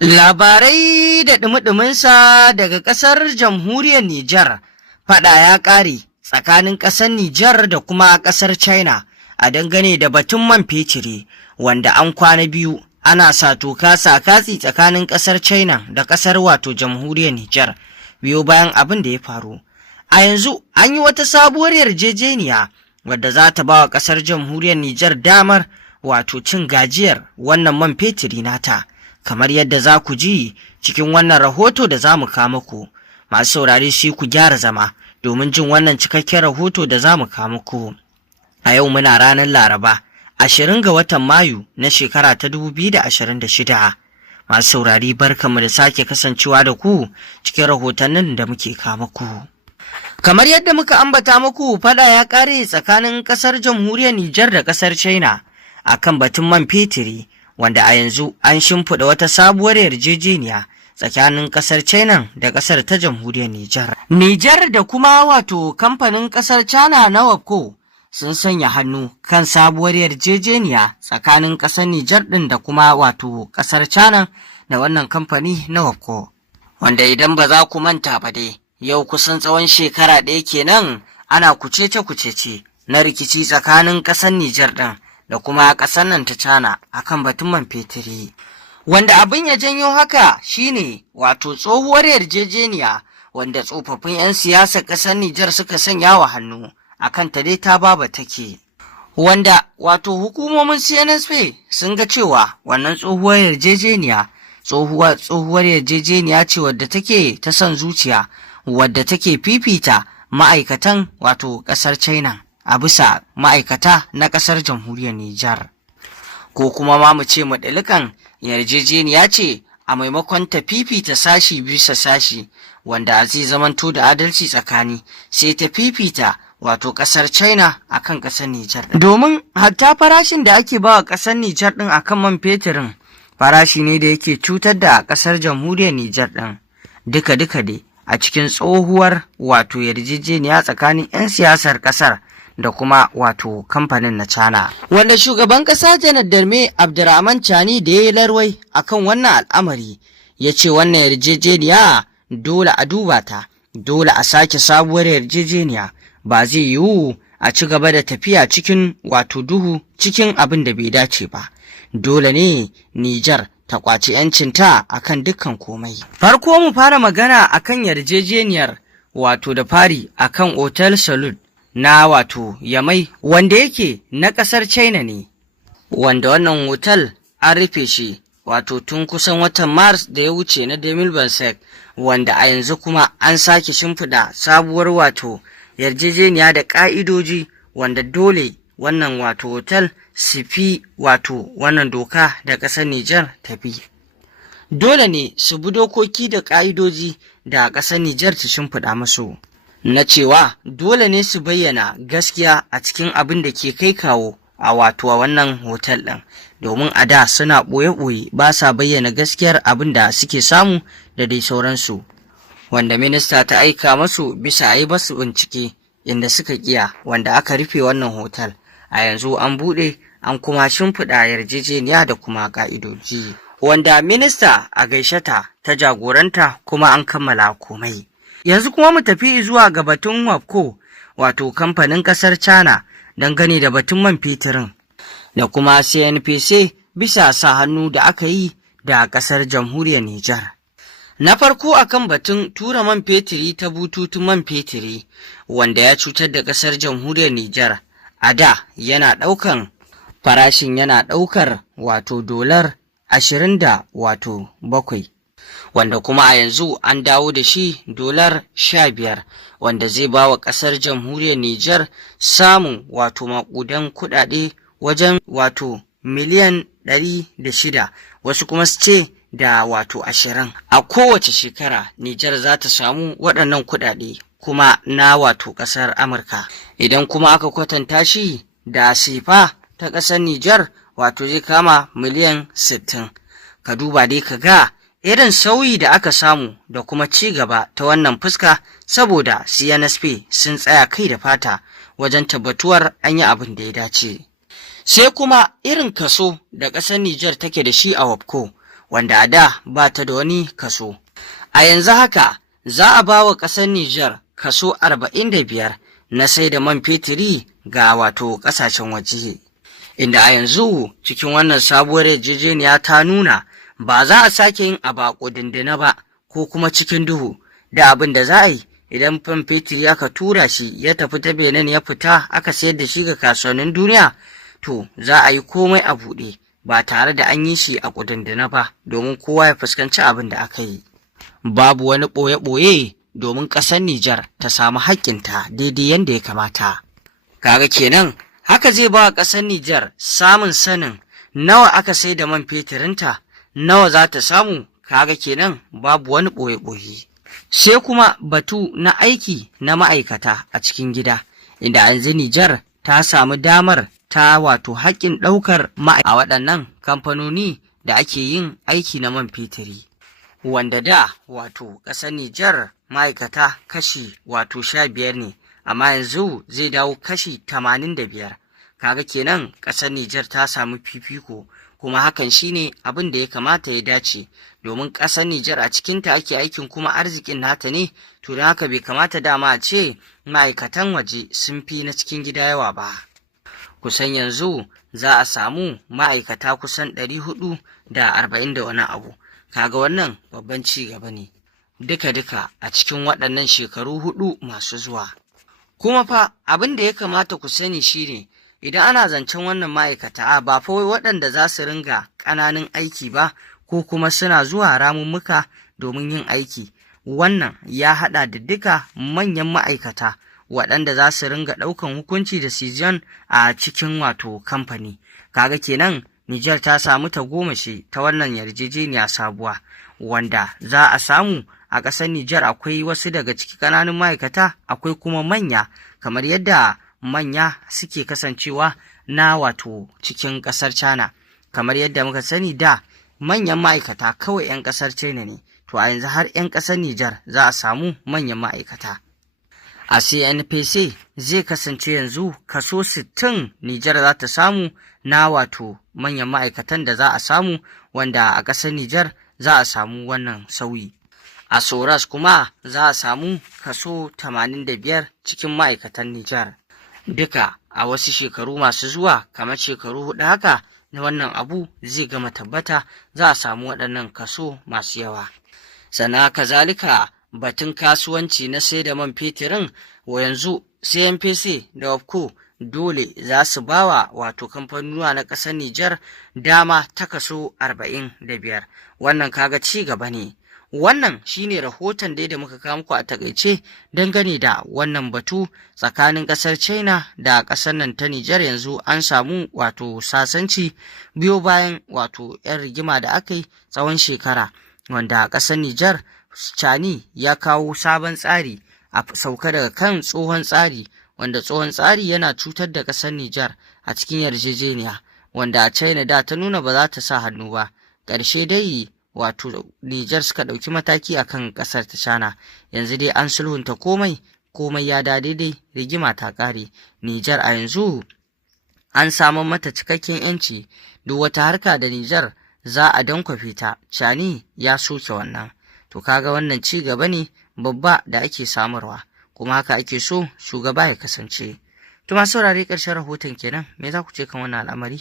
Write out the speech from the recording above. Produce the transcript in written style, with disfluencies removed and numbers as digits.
Labarai da ɗumi-ɗuminsa daga ƙasar jamhuriyar Nijar. Faɗa ya ƙare tsakanin ƙasar Nijar da kuma ƙasar China a dangane da batun man fetiri, wanda an kwana biyu ana sa toka sa katsi tsakanin ƙasar China da ƙasar wato jamhuriyar Nijar biyo bayan abin da ya faru. A yanzu an yi wata sabuwar yarjejeniya wadda za ta ba wa ƙasar jamhuriyar Nijar damar wato cin gajiyar wannan man fetiri nata. Kamar yadda za ku ji cikin wannan rahoto da za mu kawo muku. Masu saurare sai ku gyara zama domin jin wannan cikakken rahoto da za mu kawo muku. A yau muna ranar Laraba, 20 ga watan Mayu na shekara ta 2026. Masu saurare barkanmu da sake kasancewa da ku cikin rahotannin da muke kawo muku. Kamar yadda muka ambata muku, fada ya ƙare tsakanin ƙasar jamhuriyar Nijar da ƙasar China akan batun man fetiri, wanda a yanzu an shimfiɗa wata sabuwar yarjejeniya tsakanin ƙasar China da ƙasar ta jamhuriyar Nijar. Nijar da kuma wato kamfanin ƙasar China na WAPCO sun sanya hannu kan sabuwar yarjejeniya tsakanin ƙasar Nijar ɗin da kuma wato ƙasar China da wannan kamfani na WAPCO. Wanda idan ba za ku manta ba dai, yau kusan tsawon shekara ɗaya kenan ana kucece-kucece na rikici tsakanin ƙasar Nijar ɗin da kuma ƙasar nan ta China akan batun man fetiri. Wanda abin ya janyo haka shine wato tsohuwar yarjejeniya wanda tsofaffin 'yan siyasar ƙasar Nijar suka sanya wa hannu akan ta dai ta baba take. Wanda wato hukumomin CNSP sun ga cewa wannan tsohuwar yarjejeniya tsohuwar yarjejeniya ce wadda take ta son zuciya, wadda take fifita ma'aikatan wato ƙasar China a bisa ma'aikata na ƙasar jamhuriyar Nijar. Ko kuma ma mu ce maɗalikan yarjejeniya ce a maimakon ta fifita sashi bisa sashi wanda zai zamanto da adalci tsakani, sai ta fifita wato ƙasar China akan ƙasar Nijar. Domin hatta farashin da ake ba wa ƙasar Nijar ɗin akan man fetirin farashi ne da yake cutar da ƙasar jamhuriyar Nijar ɗin. Duka dai a cikin tsohuwar wato yarjejeniya tsakanin 'yan siyasar ƙasar da kuma wato kamfanin na China. Wanda shugaban ƙasa Janar Darme Abdurrahman Chani da ya yi larwai akan wannan al'amari, ya ce wannan yarjejeniya dole a duba ta, dole a sake sabuwar yarjejeniya, ba zai yiwu a ci gaba da tafiya cikin wato duhu cikin abin da bai dace ba. Dole ne Nijar ta kwaci 'yancinta akan dukkan komai. Farko mu fara magana akan yarjejeniyar wato da fari akan Hotel Salud na wato Yamai, wanda yake na ƙasar China ne, wanda wannan hotel an rufe shi wato tun kusan watan Maris da ya wuce na 2026, wanda a yanzu kuma an sake shimfiɗa sabuwar wato yarjejeniya da ƙa'idoji wanda dole wannan wato hotel su fi wato wannan doka da ƙasar Nijar ta bi. Dole ne su bi dokoki da ƙa'idoji da ƙasar Nijar ta shimfiɗa musu. Na cewa dole ne su bayyana gaskiya a cikin abin da ke kai kawo a wato wannan hotel ɗin, domin a da suna ɓoye-ɓoye ba sa bayyana gaskiyar abin da suke samu da dai sauransu, wanda minista ta aika masu bisa a yi basu bincike inda suka kiya, wanda aka rufe wannan hotel. A yanzu an buɗe an kuma shimfiɗa yarjejeniya da kuma ƙa'idoji, wanda minista a gaishe ta jagoranta kuma an kammala komai. Yanzu kuma mu tafi zuwa ga batun WAPCO wato kamfanin ƙasar China dangane da batun man fetirin da kuma CNPC bisa sa hannu da aka yi da ƙasar jamhuriyar Nijar. Na farko akan batun tura man fetiri ta bututun man fetiri wanda ya cutar da ƙasar jamhuriyar Nijar. A da yana ɗaukan farashin yana ɗaukar wato dolar 20 da wato 7. Wanda kuma a yanzu an dawo da shi dolar 15, wanda zai ba wa ƙasar jamhuriyar Nijar samun wato maƙudan kuɗaɗe wajen wato miliyan 106, wasu kuma su ce da wato 20. A kowace shekara Nijar za ta samu waɗannan kuɗaɗe kuma na wato ƙasar Amurka. Idan kuma aka kwatanta shi da sifa ta ƙasar Nijar wato zai kama miliyan 60. Ka duba dai ka ga irin sauyi da aka samu da kuma ci gaba ta wannan fuska, saboda CNSP sun tsaya kai da fata wajen tabbatuwar an yi abin da ya dace. Sai kuma irin kaso da ƙasar Nijar take da shi a WAPCO, wanda a da ba ta da wani kaso. A yanzu haka za a ba wa ƙasar Nijar kaso 45 na sai da man fetiri ga wato ƙasashen waje. Inda a yanzu cikin wannan sabuwar yarjejeniya ta nuna ba za a sake yin abu a ƙudindina ba ko kuma cikin duhu, da abin da za a yi idan man fetiri aka tura shi ya tafi ta Benin ya fita aka sayar da shi ga kasuwannin duniya, to za a yi komai a buɗe ba tare da an yi shi a ƙudindina ba domin kowa ya fuskanci abin da aka yi. Babu wani ɓoye-ɓoye domin ƙasar Nijar ta samu haƙƙinta daidai yadda ya kamata. Kaga kenan haka zai ba wa ƙasar Nijar samun sanin nawa aka sai da man fetirinta, nawa za ta samu, kaga kenan babu wani ɓoye-ɓoye. Sai kuma batu na aiki na ma'aikata a cikin gida, inda yanzu Nijar ta samu damar ta wato haƙƙin ɗaukar a waɗannan kamfanoni da ake yin aiki na man fetiri. Wanda da wato ƙasar Nijar ma'aikata kashi wato 15 ne, amma yanzu zai dawo kashi 85. Kaga kenan ƙasar Nijar ta samu fifiko, kuma hakan shine abin da ya kamata ya dace, domin ƙasar Nijar a cikinta ake aikin kuma arzikin nata ne, to don haka bai kamata dama a ce ma'aikatan waje sun fi na cikin gida yawa ba. Kusan yanzu za a samu ma'aikata kusan 440 da wani abu. Kaga wannan babban ci gaba ne duka-duka a cikin waɗannan shekaru 4 masu zuwa. Kuma fa abin da ya kamata ku sani shine idan ana zancen wannan ma'aikata ba fa waɗanda za su ringa ƙananan aiki ba ko kuma suna zuwa ramummuka domin yin aiki. Wannan ya haɗa da duka manyan ma'aikata waɗanda za su ringa ɗaukan hukunci da sijan a cikin wato kamfani. Kaga kenan Nijar ta samu tagomashi ta wannan yarjejeniya sabuwa, wanda za a samu a ƙasar Nijar akwai wasu daga ciki ƙananan ma'aikata, akwai kuma manya, kamar yadda manya suke kasancewa na wato cikin ƙasar China. Kamar yadda muka sani da manyan ma'aikata kawai 'yan ƙasar China ne, to a yanzu har 'yan ƙasar Nijar za a samu manyan ma'aikata. A CNPC zai kasance yanzu kaso 60 Nijar za ta samu na wato manyan ma'aikatan da za a samu, wanda a ƙasar Nijar za a samu wannan sauyi. A Soras kuma za a samu kaso 85 cikin ma'aikatan Nijar. Duka a wasu shekaru masu zuwa, kamar shekaru 4 haka, na wannan abu zai gama tabbata, za a samu waɗannan kaso masu yawa. Sannan kazalika batun kasuwanci na sai da man fetirin, wa yanzu CNPC da OPCO dole za su bawa wato kamfanuwa na ƙasar Nijar dama ta kaso 45. Wannan kaga ci gaba ne. Wannan shine rahoton da muka kawo muku a takaice dangane da wannan batu tsakanin ƙasar China da ƙasar nan ta Nijar. Yanzu an samu wato sasanci biyo bayan wato 'yan rigima da aka yi tsawon shekara, wanda ƙasar Nijar Chani ya kawo sabon tsari a sauka daga kan tsohon tsari, wanda tsohon tsari yana cutar da ƙasar Nijar a cikin yarjejeniya, wanda China da ta nuna ba za ta sa hannu ba. Ƙarshe dai wato Nijar suka ɗauki mataki akan ƙasar ta China. Yanzu dai an sulhunta komai ya da daidai, rigima ta ƙare. Nijar a yanzu an samu mata cikakken 'yanci, duk wata harka da Nijar za a dankwafe ta. Chani ya soke wannan. To kaga wannan ci gaba ne babba da ake samarwa, kuma haka ake so shugaba ya kasance. To masu saurare, ƙarshen rahoton kenan, me za ku ce kan wannan al'amari?